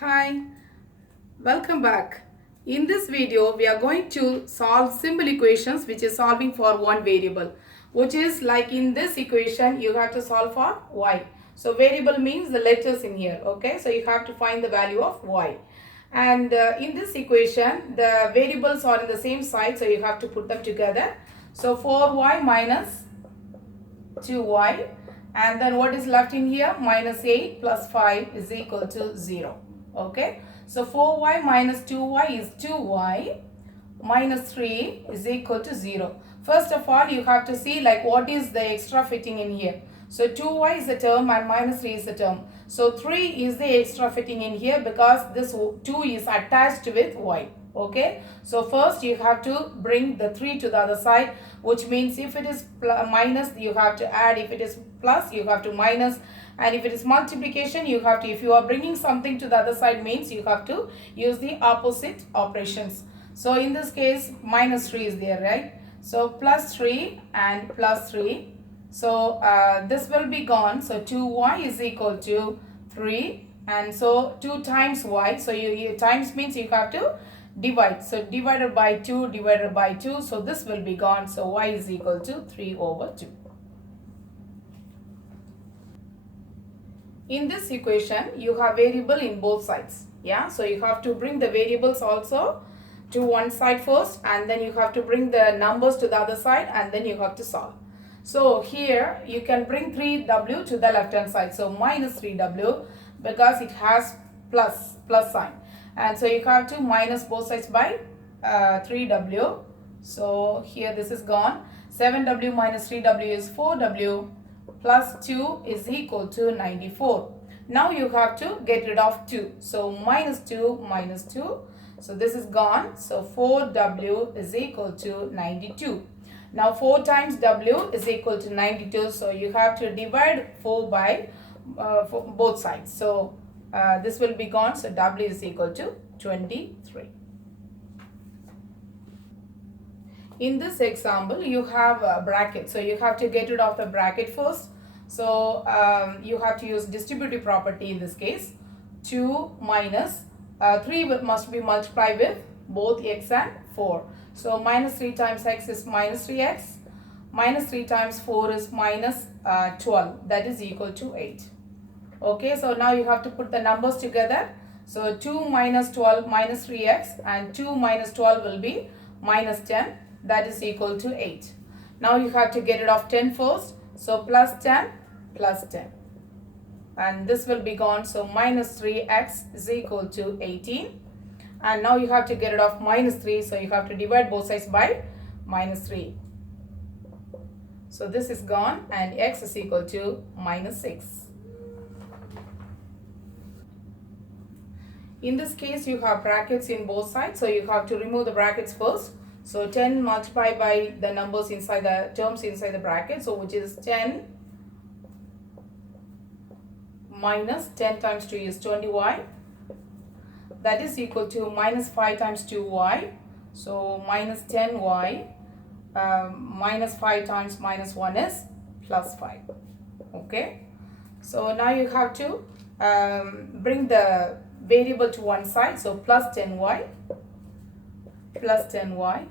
Hi, welcome back. In this video, we are going to solve simple equations which is solving for one variable, which is like in this equation, you have to solve for y. So variable means the letters in here, okay? So you have to find the value of y. And in this equation, the variables are in the same side, so you have to put them together. So 4y minus 2y, and then what is left in here? Minus 8 plus 5 is equal to 0. Okay, so 4y minus 2y is 2y, minus 3 is equal to 0. First of all, you have to see like what is the extra fitting in here. So 2y is a term and minus 3 is a term. So 3 is the extra fitting in here because this 2 is attached with y. Okay, so first you have to bring the 3 to the other side, which means if it is minus, you have to add. If it is plus, you have to minus. And if it is multiplication, you have to, if you are bringing something to the other side, means you have to use the opposite operations. So in this case, minus 3 is there, right? So plus 3 and plus 3. So this will be gone. So 2y is equal to 3. And so 2 times y. So you times means you have to divide. So divided by 2, divided by 2. So this will be gone. So y is equal to 3 over 2. In this equation, you have variable in both sides. Yeah, so you have to bring the variables also to one side first, and then you have to bring the numbers to the other side, and then you have to solve. So here you can bring 3w to the left hand side. So minus 3w because it has plus sign. And so you have to minus both sides by 3w. So here this is gone. 7w minus 3w is 4w. Plus 2 is equal to 94. Now you have to get rid of 2. So minus 2 minus 2. So this is gone. So 4w is equal to 92. Now 4 times w is equal to 92. So you have to divide 4 by both sides. So this will be gone. So w is equal to 23. In this example, you have a bracket. So you have to get rid of the bracket first. So you have to use distributive property in this case. 2 minus 3 must be multiplied with both x and 4. So minus 3 times x is minus 3x. Minus 3 times 4 is minus 12. That is equal to 8. Okay, so now you have to put the numbers together. So 2 minus 12 minus 3x, and 2 minus 12 will be minus 10. That is equal to 8. Now you have to get rid of 10 first. So plus 10 plus 10. And this will be gone. So minus 3x is equal to 18. And now you have to get rid of minus 3. So you have to divide both sides by minus 3. So this is gone and x is equal to minus 6. In this case, you have brackets in both sides. So you have to remove the brackets first. So 10 multiplied by the numbers inside the terms inside the bracket. So which is 10 minus 10 times 2 is 20y. That is equal to minus 5 times 2y. So minus 10y. Minus 5 times minus 1 is plus 5. Okay. So now you have to bring the variable to one side. So plus 10y. Plus 10y.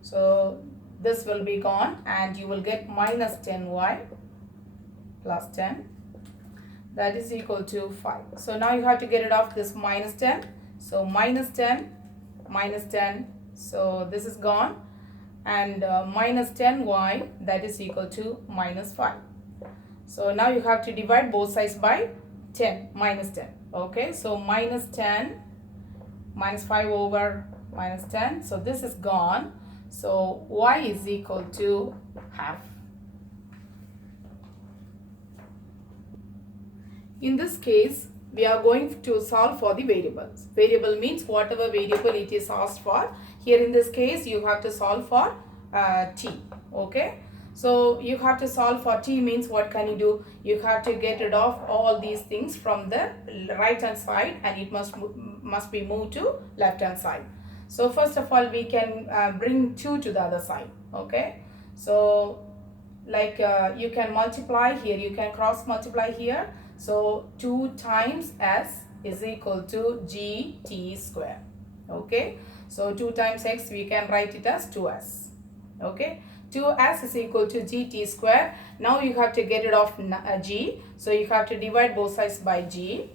So this will be gone and you will get minus 10y plus 10. That is equal to 5. So now you have to get rid of this minus 10. So minus 10 minus 10. So this is gone. And minus 10y, that is equal to minus 5. So now you have to divide both sides by 10, minus 10. Okay, so minus 10 minus 5 over minus 10. So this is gone. So y is equal to half. In this case, we are going to solve for the variables. Variable means whatever variable it is asked for. Here in this case, you have to solve for t. Okay. So you have to solve for t means what can you do? You have to get rid of all these things from the right hand side and it must be moved to left hand side. So first of all, we can bring 2 to the other side. Okay. So like you can multiply here, you can cross multiply here. So 2 times s is equal to gt square. Okay, so 2 times x we can write it as 2s. Okay, 2s is equal to gt square. Now you have to get rid of g, so you have to divide both sides by g.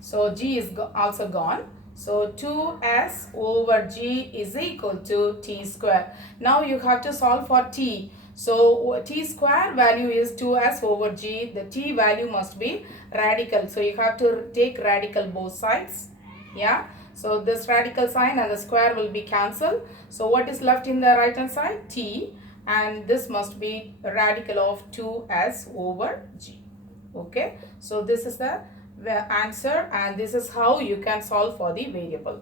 So g is also gone. So 2s over g is equal to t square. Now you have to solve for t. So t square value is 2s over g. The t value must be radical. So you have to take radical both sides. Yeah. So this radical sign and the square will be cancelled. So what is left in the right hand side? T, and this must be a radical of 2s over g. Okay. So this is the answer, and this is how you can solve for the variable.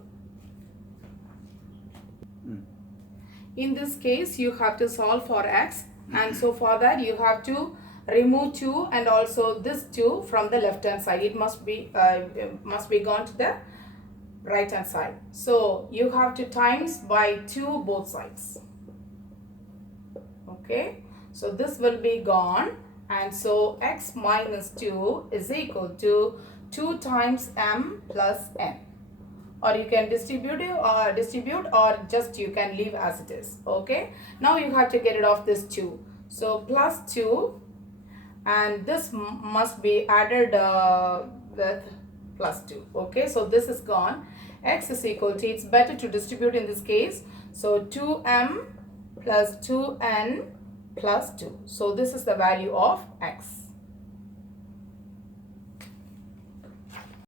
In this case you have to solve for x, and so for that you have to remove 2 and also this 2 from the left hand side. It must be gone to the right hand side. So you have to times by 2 both sides. Okay, so this will be gone, and so x minus 2 is equal to 2 times m plus n. Or you can distribute or just you can leave as it is. Okay, now you have to get rid of this 2. So plus 2, and this must be added with plus 2. Okay, so this is gone. X is equal to, it's better to distribute in this case. So 2m plus 2n plus 2. So this is the value of x.